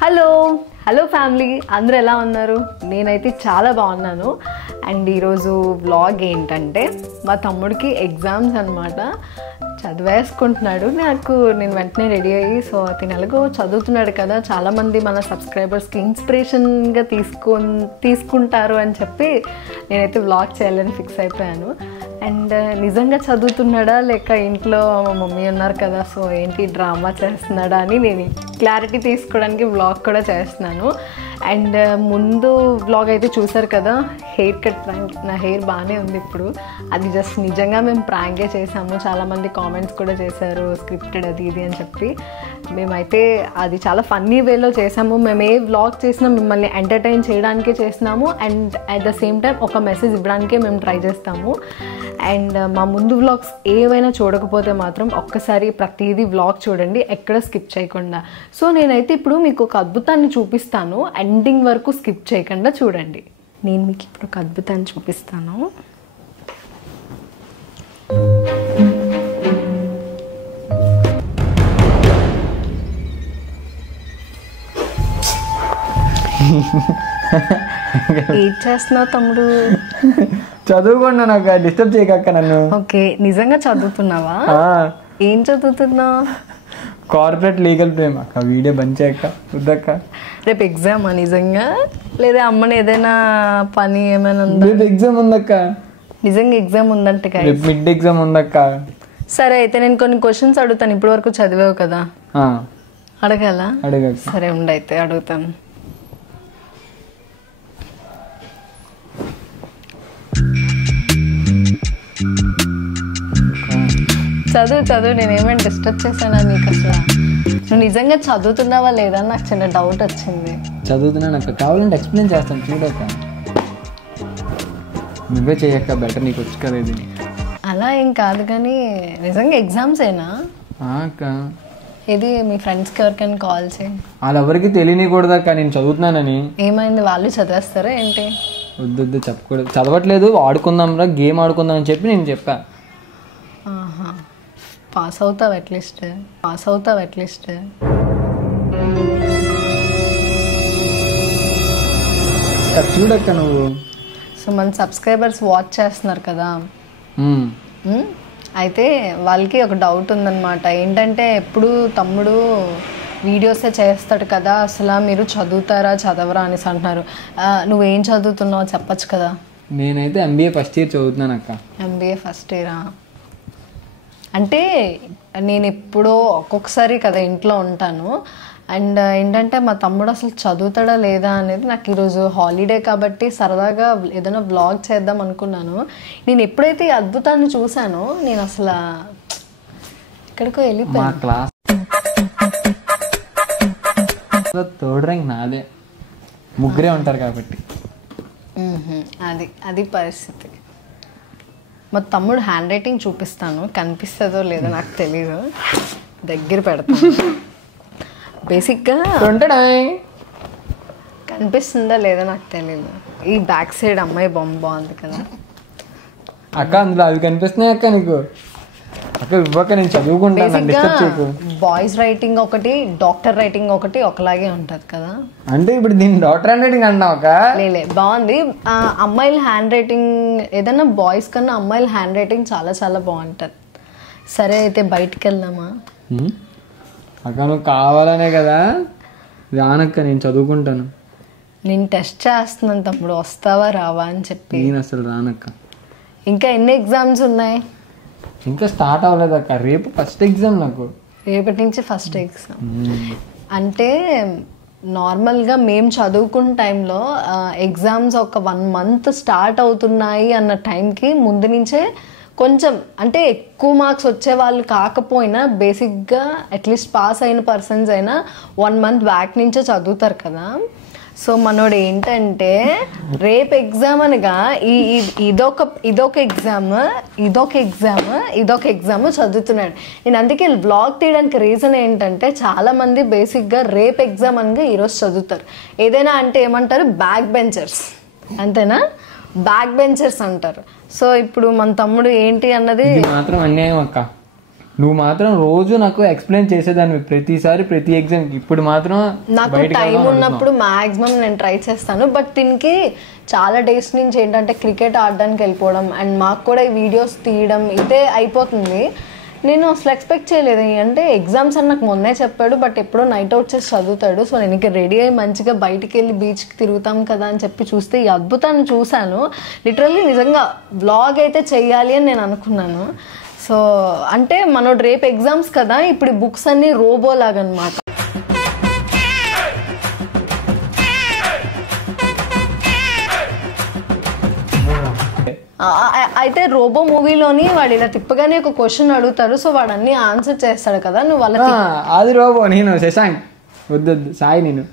Hello family, అందరూ ఎలా ఉన్నారు? నేనైతే చాలా బాగున్నాను. అండ్ ఈరోజు వ్లాగ్ ఏంటంటే మా తమ్ముడికి ఎగ్జామ్స్ అనమాట. చదివేసుకుంటున్నాడు. నేను వెంటనే రెడీ అయ్యి అతను ఎలాగో చదువుతున్నాడు కదా, చాలామంది మన సబ్స్క్రైబర్స్కి ఇన్స్పిరేషన్గా తీసుకుంటారు అని చెప్పి నేనైతే వ్లాగ్ చేయాలని ఫిక్స్ అయిపోయాను. అండ్ నిజంగా చదువుతున్నాడా లేక ఇంట్లో మా మమ్మీ ఉన్నారు కదా ఏంటి డ్రామా చేస్తున్నాడా అని నేను క్లారిటీ తీసుకోవడానికి వ్లాగ్ కూడా చేస్తున్నాను. అండ్ ముందు వ్లాగ్ అయితే చూసారు కదా, హెయిర్ కట్ ప్రాంక్. నా హెయిర్ బాగానే ఉంది ఇప్పుడు. అది జస్ట్ నిజంగా మేము ప్రాంకే చేసాము. చాలామంది కామెంట్స్ కూడా చేశారు స్క్రిప్టెడ్ అది ఇది అని చెప్పి. మేమైతే అది చాలా ఫన్నీ వేలో చేసాము. మేము ఏ వ్లాగ్ చేసినా మిమ్మల్ని ఎంటర్టైన్ చేయడానికే చేస్తున్నాము. And at the same time ఒక మెసేజ్ ఇవ్వడానికే మేము ట్రై చేస్తాము. అండ్ మా ముందు వ్లాగ్స్ ఏవైనా చూడకపోతే మాత్రం ఒక్కసారి ప్రతిదీ వ్లాగ్ చూడండి, ఎక్కడ స్కిప్ చేయకుండా. నేనైతే ఇప్పుడు మీకు ఒక అద్భుతాన్ని చూపిస్తాను, ఎండింగ్ వరకు స్కిప్ చేయకుండా చూడండి. నేను మీకు ఇప్పుడు ఒక అద్భుతాన్ని చూపిస్తాను. ఏం చేస్తున్నావు తమ్ముడు? చదువుకున్నా, నాకు డిస్టర్బ్ చేయక నన్ను. ఓకే, నిజంగా చదువుతున్నావా? ఏం చదువుతున్నావు? కార్పొరేట్ లీగల్ ప్రేమ అక్క. వీడియో బంద్ చేయక్క, వద్దక్క. రేపు ఎగ్జామా నిజంగా? లేదా అమ్మని ఏదైనా పని ఏమైనా ఉందా? రేపు ఎగ్జామ్ ఉందక్క. నిజంగా ఎగ్జామ్ ఉందంటే రేపు మిడ్ ఎగ్జామ్ ఉందక్క. సరే అయితే నేను కొన్ని క్వశ్చన్స్ అడుగుతాను. ఇప్పటి వరకు చదివావు కదా, అడగాల? అడగ. సరే ఉండైతే అడుగుతాను. చదువు. నేనేమైనా డిస్టర్బ్ చేశానా నీకు? అసలు నువ్వు నిజంగా చదువుతున్నావా లేదా నాకు చిన్న డౌట్ వచ్చింది. చదువుతున్నాను అక్క, కావాలంటే ఎక్స్ప్లెయిన్ చేస్తాను చూడక్క. నువ్వే చేయక్క, బెటర్, నీకు వచ్చి కదా ఇది. అలా ఏం కాదు కానీ నిజంగా ఎగ్జామ్స్ అయినా అక్క? ఇది మీ ఫ్రెండ్స్కి ఎవరికైనా కాల్ చేయి. వాళ్ళెవరికి తెలియకూడదక్క నేను చదువుతున్నానని. ఏమైంది, వాళ్ళు చదివేస్తారా ఏంటి? వద్దు చెప్పకూడదు. చదవట్లేదు, ఆడుకుందాం రా, గేమ్ ఆడుకుందాం అని చెప్పి నేను చెప్పా. పాస్ అవుతావు అట్లీస్ట్. చూడక్క నువ్వు. మన సబ్స్క్రైబర్స్ వాచ్ చేస్తున్నారు కదా, అయితే వాళ్ళకి ఒక డౌట్ ఉందన్నమాట. ఏంటంటే ఎప్పుడు తమ్ముడు వీడియోసే చేస్తాడు కదా, అసలు మీరు చదువుతారా చదవరా అనేసి అంటున్నారు. నువ్వేం చదువుతున్నావు చెప్పచ్చు కదా? నేనైతే MBA ఫస్ట్ ఇయర్ చదువుతున్నాను అక్క. MBA ఫస్ట్ ఇయరా? అంటే నేను ఎప్పుడో ఒక్కొక్కసారి కదా ఇంట్లో ఉంటాను. అండ్ ఏంటంటే మా తమ్ముడు అసలు చదువుతాడా లేదా అనేది నాకు ఈరోజు హాలిడే కాబట్టి సరదాగా ఏదైనా వ్లాగ్ చేద్దాం అనుకున్నాను. నేను ఎప్పుడైతే ఈ అద్భుతాన్ని చూసానో నేను అసలు ఎక్కడికో వెళ్ళిపోయాను. క్లాస్ థర్డ్ ర్యాంక్ నాదే, ముగ్గురే ఉంటారు కాబట్టి. అది పరిస్థితి. మా తమ్ముడు హ్యాండ్ రైటింగ్ చూపిస్తాను, కనిపిస్తుందో లేదో నాకు తెలీదు. దగ్గర పెడతాను. బేసిక్గా కనిపిస్తుందా లేదో నాకు తెలీదు. ఈ బ్యాక్ సైడ్ అమ్మాయి బొమ్మ బాగుంది కదా అక్క, అందులో అవి కనిపిస్తున్నాయి అక్క నీకు. అక్క ఇవ్వక, నేను చదువుకుంటాను. బాయ్స్ రైటింగ్ ఒకటి, డాక్టర్ రైటింగ్ ఒకటి ఒకలాగే ఉంటది కదా. అంటే ఇప్పుడు దీన్ని డాక్టర్ హ్యాండ్ రైటింగ్ అంటున్నావు అక్క? లే, బాగుంది. అమ్మాయిల హ్యాండ్ రైటింగ్ ఏదైనా బాయ్స్ కన్నా అమ్మాయిల హ్యాండ్ రైటింగ్ చాలా చాలా బాగుంటది. సరే అయితే బయటికి వెళ్దామా? అక్క నువ్వు కావాలనే కదా. రానక్క, నేను చదువుకుంటాను. నేను టెస్ట్ చేస్తున్నాను తమ్ముడు, వస్తావా రావా అని చెప్పి. నేను అసలు రానక్క. ఇంకా ఎన్ని ఎగ్జామ్స్ ఉన్నాయి? ఇంకా స్టార్ట్ అవ్వలేదు అక్క. రేపు ఫస్ట్ ఎగ్జామ్ నాకు. రేపటి నుంచి ఫస్ట్ ఎగ్జామ్ అంటే నార్మల్గా మేము చదువుకున్న టైంలో ఎగ్జామ్స్ ఒక 1 month స్టార్ట్ అవుతున్నాయి అన్న టైంకి ముందు నుంచే కొంచెం అంటే ఎక్కువ మార్క్స్ వచ్చే వాళ్ళు కాకపోయినా బేసిక్గా అట్లీస్ట్ పాస్ అయిన పర్సన్స్ అయినా 1 month బ్యాక్ నుంచే చదువుతారు కదా. మనోడు ఏంటంటే రేపు ఎగ్జామ్ అనగా ఇదొక ఎగ్జామ్ చదువుతున్నాడు. నేను అందుకే బ్లాగ్ తీయడానికి రీజన్ ఏంటంటే చాలామంది బేసిక్గా రేపు ఎగ్జామ్ అనగా ఈరోజు చదువుతారు. ఏదైనా అంటే ఏమంటారు, బ్యాక్ బెంచర్స్, అంతేనా? బ్యాక్ బెంచర్స్ అంటారు. ఇప్పుడు మన తమ్ముడు ఏంటి అన్నది మాత్రం అన్యాయం అక్క. నువ్వు మాత్రం రోజు నాకు ఎక్స్ప్లెయిన్ చేసేదాన్ని ప్రతిసారి ప్రతి ఎగ్జామ్కి. ఇప్పుడు మాత్రం నాకు టైం ఉన్నప్పుడు మాక్సిమం నేను ట్రై చేస్తాను. బట్ దీనికి చాలా డేస్ నుంచి ఏంటంటే క్రికెట్ ఆడడానికి వెళ్ళిపోవడం అండ్ మాకు కూడా ఈ వీడియోస్ తీయడం ఇదే అయిపోతుంది. నేను అసలు ఎక్స్పెక్ట్ చేయలేదు. అంటే ఎగ్జామ్స్ అని నాకు మొన్నే చెప్పాడు, బట్ ఎప్పుడో నైట్ అవుట్ చేసి చదువుతాడు. సో నేను ఇంకా రెడీ అయ్యి మంచిగా బయటికి వెళ్ళి బీచ్కి తిరుగుతాం కదా అని చెప్పి చూస్తే ఈ అద్భుతాన్ని చూశాను. లిటరల్లీ నిజంగా వ్లాగ్ అయితే చెయ్యాలి అని నేను అనుకున్నాను. సో అంటే మనోడు రేపు ఎగ్జామ్స్ కదా, ఇప్పుడు బుక్స్ అన్ని రోబోలాగా అనమాట. అయితే రోబో మూవీలోని వాడు ఇలా తిప్పగానే ఒక క్వశ్చన్ అడుగుతాడు, సో వాడు అన్ని ఆన్సర్ చేస్తాడు కదా. నువ్వు వాళ్ళ అది రోబో, నేను శశాంక్ వద్దు సాయి. నేను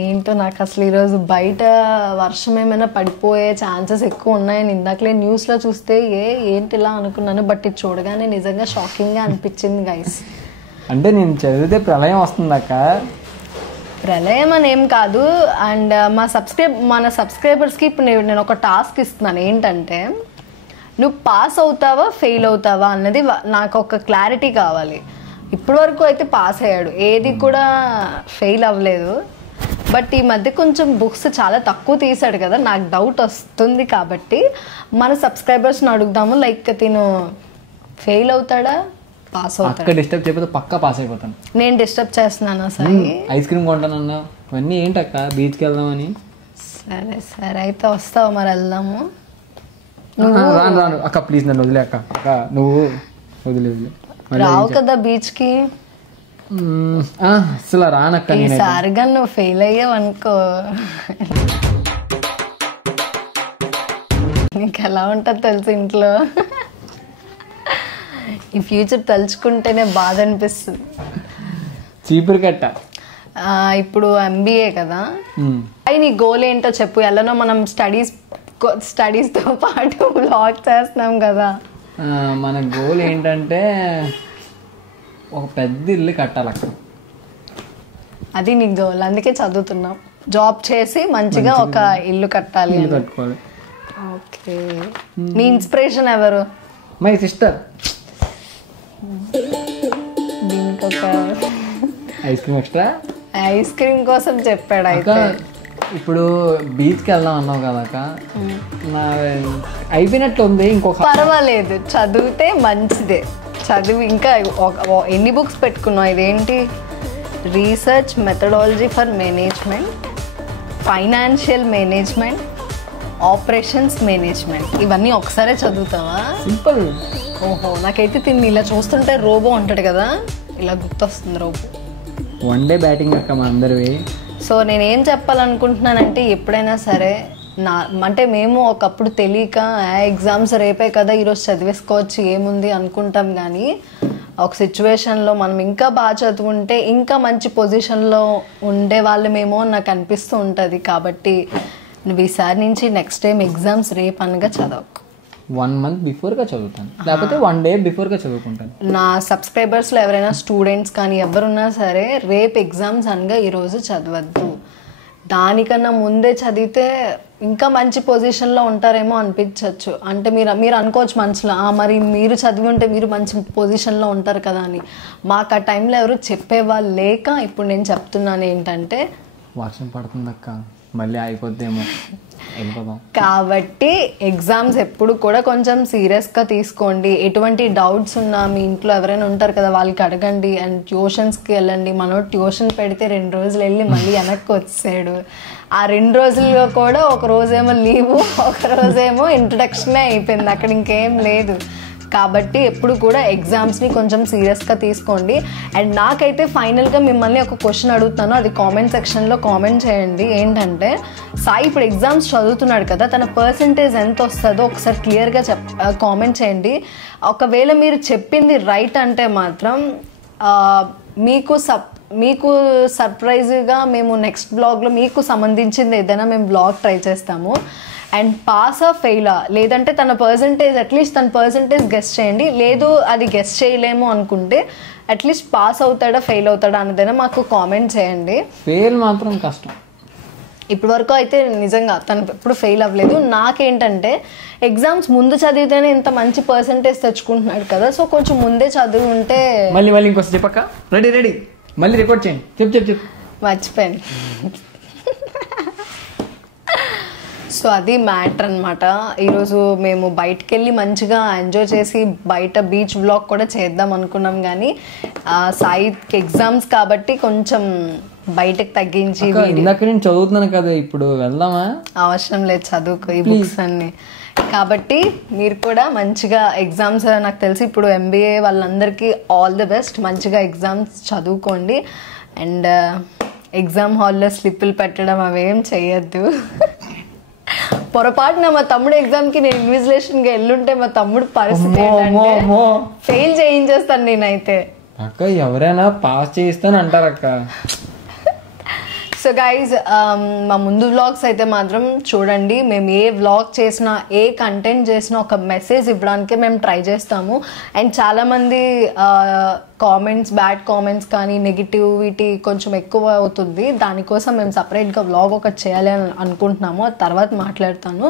ఏంటో నాకు అసలు ఈరోజు బయట వర్షం ఏమైనా పడిపోయే ఛాన్సెస్ ఎక్కువ ఉన్నాయని ఇందాకలే న్యూస్లో చూస్తే ఏంటి ఇలా అనుకున్నాను. బట్ ఇది చూడగానే నిజంగా షాకింగ్గా అనిపించింది గైస్. అంటే నేను చదివితే ప్రళయం వస్తుందక్క. ప్రళయం అని ఏం కాదు. అండ్ మన సబ్స్క్రైబర్స్కి ఇప్పుడు నేను ఒక టాస్క్ ఇస్తున్నాను. ఏంటంటే నువ్వు పాస్ అవుతావా ఫెయిల్ అవుతావా అన్నది నాకు ఒక క్లారిటీ కావాలి. ఇప్పటి వరకు అయితే పాస్ అయ్యాడు, ఏది కూడా ఫెయిల్ అవ్వలేదు. బట్ ఈ మధ్య కొంచెం బుక్స్ చాలా తక్కువ తీసాడు కదా, నాకు డౌట్ వస్తుంది. కాబట్టి మన సబ్స్క్రైబర్స్ని అడుగుదాము, లైక్ తిను ఫెయిల్ అవుతాడా పాస్ అవుతాడా. డిస్టర్బ్ చేయకపోతే పక్కా పాస్ అయిపోతాను. నేను డిస్టర్బ్ చేస్తున్నాను సాయి. ఐస్ క్రీమ్ కొంటానన్నా ఇవన్నీ ఏంటక్క, బీచ్కి వెళ్దామని. సరే సరే అయితే వస్తావు మరి, వెళ్దాము. రాను అక్క, ప్లీజ్ నన్ను వదిలే అక్క. అక్క నువ్వు వదిలే రావు కదా బీచ్కి. అసలు రానక్క. ఈసారిగా నువ్వు ఫెయిల్ అయ్యావు అనుకో, నీకు ఎలా ఉంటుంది తెలుసు ఇంట్లో. ఈ ఫ్యూచర్ తలుచుకుంటేనే బాధ అనిపిస్తుంది. చీపురు కట్ట. ఇప్పుడు MBA కదా, అయి నీ గోల్ ఏంటో చెప్పు. ఎలానో మనం స్టడీస్తో పాటు వ్లాగ్ చేస్తున్నాం కదా. మన గోల్ ఏంటంటే ఒక పెద్ద ఇల్లు కట్టాలక్క. అది నీ గోల్, అందుకే చదువుతున్నాం. జాబ్ చేసి మంచిగా ఒక ఇల్లు కట్టాలి. కట్టుకోవాలి. ఓకే. నీ ఇన్స్పిరేషన్ ఎవరు? My sister. దీనికి ఒక ice cream extra. Ice cream కోసం చెప్పాడు. అయితే ఇప్పుడు బీచ్కి వెళ్దాం అన్నావు కదక్క, నా అయిపోయినట్లు ఉంది. ఇంకొక పర్వాలేదు, చదివితే మంచిదే. చదివి ఇంకా ఎన్ని బుక్స్ పెట్టుకున్నావు? ఇదేంటి? Research methodology for management, financial management, operations management. ఇవన్నీ ఒకసారే చదువుతావా? సింపుల్. ఓహో, నాకైతే తిని ఇలా చూస్తుంటే రోబో ఉంటాడు కదా, ఇలా గుర్తొస్తుంది రోబో. వన్ డే బ్యాటింగ్ అక్క మా అందరివి. సో నేనేం చెప్పాలనుకుంటున్నానంటే, ఎప్పుడైనా సరే అంటే మేము ఒకప్పుడు తెలియక ఎగ్జామ్స్ రేపే కదా ఈరోజు చదివేసుకోవచ్చు ఏముంది అనుకుంటాం. కానీ ఒక సిచ్యువేషన్లో మనం ఇంకా బాగా చదువుంటే ఇంకా మంచి పొజిషన్లో ఉండే వాళ్ళమేమో నాకు అనిపిస్తూ ఉంటుంది. కాబట్టి నువ్వు ఈసారి నుంచి నెక్స్ట్ టైం ఎగ్జామ్స్ రేపు అనగా చదవకు. 1 month బిఫోర్గా చదువుతాను, లేకపోతే 1 day బిఫోర్గా చదువుకుంటాను. నా సబ్స్క్రైబర్స్లో ఎవరైనా స్టూడెంట్స్ కానీ ఎవరున్నా సరే రేపు ఎగ్జామ్స్ అనగా ఈరోజు చదవద్దు. దానికన్నా ముందే చదివితే ఇంకా మంచి పొజిషన్లో ఉంటారేమో అనిపించవచ్చు. అంటే మీరు అనుకోవచ్చు మనసులో, మరి మీరు చదివి ఉంటే మీరు మంచి పొజిషన్లో ఉంటారు కదా అని. మాకు ఆ టైంలో ఎవరు చెప్పేవాళ్ళు లేక ఇప్పుడు నేను చెప్తున్నాను ఏంటంటే, వర్షం పడుతుంది అక్క, మళ్ళీ అయిపోద్దేమో, వెళ్ళిపోదాం. కాబట్టి ఎగ్జామ్స్ ఎప్పుడు కూడా కొంచెం సీరియస్గా తీసుకోండి. ఎటువంటి డౌట్స్ ఉన్నా మీ ఇంట్లో ఎవరైనా ఉంటారు కదా వాళ్ళకి అడగండి. అండ్ ట్యూషన్స్కి వెళ్ళండి. మనం ట్యూషన్ పెడితే 2 రోజులు వెళ్ళి మళ్ళీ వెనక్కి వచ్చాడు. ఆ 2 రోజుల్లో కూడా ఒక రోజేమో లీవు, ఒక రోజేమో ఇంట్రడక్షనే అయిపోయింది, అక్కడ ఇంకేం లేదు. కాబట్టి ఎప్పుడు కూడా ఎగ్జామ్స్ని కొంచెం సీరియస్గా తీసుకోండి. అండ్ నాకైతే ఫైనల్గా మిమ్మల్ని ఒక క్వశ్చన్ అడుగుతాను, అది కామెంట్ సెక్షన్లో కామెంట్ చేయండి. ఏంటంటే, సాయి ఇప్పుడు ఎగ్జామ్స్ చదువుతున్నాడు కదా, తన పర్సంటేజ్ ఎంత వస్తుందో ఒకసారి క్లియర్గా కామెంట్ చేయండి. ఒకవేళ మీరు చెప్పింది రైట్ అంటే మాత్రం మీకు సర్ప్రైజ్గా మేము నెక్స్ట్ బ్లాగ్లో మీకు సంబంధించింది ఏదైనా మేము బ్లాగ్ ట్రై చేస్తాము. అండ్ పాసా ఫెయిలా లేదంటే తన పర్సంటేజ్ అట్లీస్ట్ తన పర్సంటేజ్ గెస్ చేయండి. లేదు అది గెస్ చేయలేము అనుకుంటే అట్లీస్ట్ పాస్ అవుతాడా ఫెయిల్ అవుతాడా అన్నదైనా మాకు కామెంట్ చేయండి. ఫెయిల్ మాత్రం కష్టం. ఇప్పటి వరకు అయితే నిజంగా తను ఎప్పుడు ఫెయిల్ అవ్వలేదు. నాకేంటంటే ఎగ్జామ్స్ ముందు చదివితేనే ఇంత మంచి పర్సంటేజ్ తెచ్చుకుంటున్నాడు కదా, సో కొంచెం ముందే చదువు ఉంటే. మళ్ళీ ఇంకోసారి చెప్పక్క. రెడీ మళ్ళీ రికార్డ్ చేయండి. చెప్పు మర్చిపోయాను. సో అది మ్యాటర్ అనమాట. ఈరోజు మేము బయటకు వెళ్ళి మంచిగా ఎంజాయ్ చేసి బయట బీచ్ వ్లాగ్ కూడా చేద్దాం అనుకున్నాం, కానీ సాయికి ఎగ్జామ్స్ కాబట్టి కొంచెం బయటకు తగ్గించి. ఇందాక నేను చదువుతున్నాను కదా, ఇప్పుడు వెళ్దామా? అవసరం లేదు, చదువుకో ఈ బుక్స్ అన్ని. కాబట్టి మీరు కూడా మంచిగా ఎగ్జామ్స్, నాకు తెలిసి ఇప్పుడు MBA వాళ్ళందరికీ ఆల్ ది బెస్ట్. మంచిగా ఎగ్జామ్స్ చదువుకోండి. అండ్ ఎగ్జామ్ హాల్లో స్లిప్పులు పెట్టడం అవేం చెయ్యొద్దు. పొరపాటున మా తమ్ముడు ఎగ్జామ్కి నేను ఇన్విజిలేషన్గా వెళ్ళుంటే మా తమ్ముడు పరిస్థితి ఏంటంటే ఫెయిల్ చేయించేస్తాను నేనైతే. అక్క ఎవరైనా పాస్ చేయిస్తాను అంటారు అక్క. సో గైజ్, మా ముందు వ్లాగ్స్ అయితే మాత్రం చూడండి. మేము ఏ వ్లాగ్ చేసినా, ఏ కంటెంట్ చేసినా ఒక మెసేజ్ ఇవ్వడానికే మేము ట్రై చేస్తాము. అండ్ చాలామంది కామెంట్స్, బ్యాడ్ కామెంట్స్ కానీ నెగిటివిటీ కొంచెం ఎక్కువ అవుతుంది. దానికోసం మేము సపరేట్గా వ్లాగ్ ఒకటి చేయాలి అని అనుకుంటున్నాము, అది తర్వాత మాట్లాడతాను.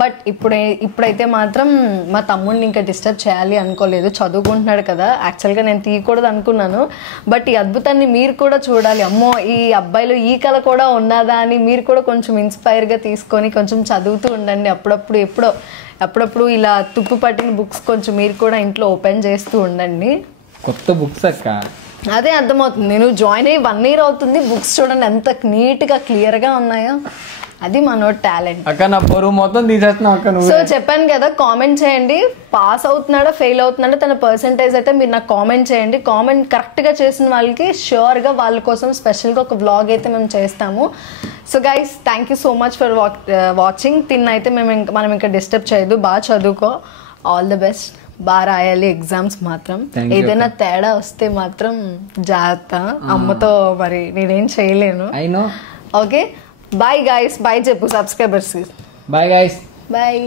బట్ ఇప్పుడైతే మాత్రం మా తమ్ముడిని ఇంకా డిస్టర్బ్ చేయాలి అనుకోలేదు, చదువుకుంటున్నాడు కదా. యాక్చువల్గా నేను తీయకూడదు అనుకున్నాను, బట్ ఈ అద్భుతాన్ని మీరు కూడా చూడాలి. అమ్మో, ఈ అబ్బాయిలో ఈ కళ కూడా ఉన్నదా అని మీరు కూడా కొంచెం ఇన్స్పైర్గా తీసుకొని కొంచెం చదువుతూ ఉండండి. అప్పుడప్పుడు ఇలా తుప్పు పట్టిన బుక్స్ కొంచెం మీరు కూడా ఇంట్లో ఓపెన్ చేస్తూ ఉండండి. కొత్త బుక్స్ అక్క. అదే అర్థమవుతుంది. నేను జాయిన్ అయ్యి 1 year అవుతుంది. బుక్స్ చూడండి ఎంత నీట్గా క్లియర్గా ఉన్నాయో. అది మనోడు టాలెంట్ అక్క. నా పొరుగు మొత్తం తీసేస్తున్నావు అక్క నువ్వు. సో చెప్పాను కదా, కామెంట్ చేయండి. పాస్ అవుతున్నాడా ఫెయిల్ అవుతున్నాడా తన పర్సంటేజ్ అయితే మీరు నాకు కామెంట్ చేయండి. కామెంట్ కరెక్ట్గా చేసిన వాళ్ళకి ష్యూర్గా వాళ్ళ కోసం స్పెషల్గా ఒక వ్లాగ్ అయితే మేము చేస్తాము. So guys, thank you so much for watching. తిన్నైతే మనం ఇంకా డిస్టర్బ్ చేయదు. బాగా చదువుకో. All the best. బాగా రాయాలి ఎగ్జామ్స్ మాత్రం. ఏదైనా తేడా వస్తే మాత్రం జాగ్రత్త. అమ్మతో మరి నేనేం చేయలేను. Okay, bye guys. బాయ్ చెప్పు సబ్స్క్రైబర్స్. Bye guys. బాయ్.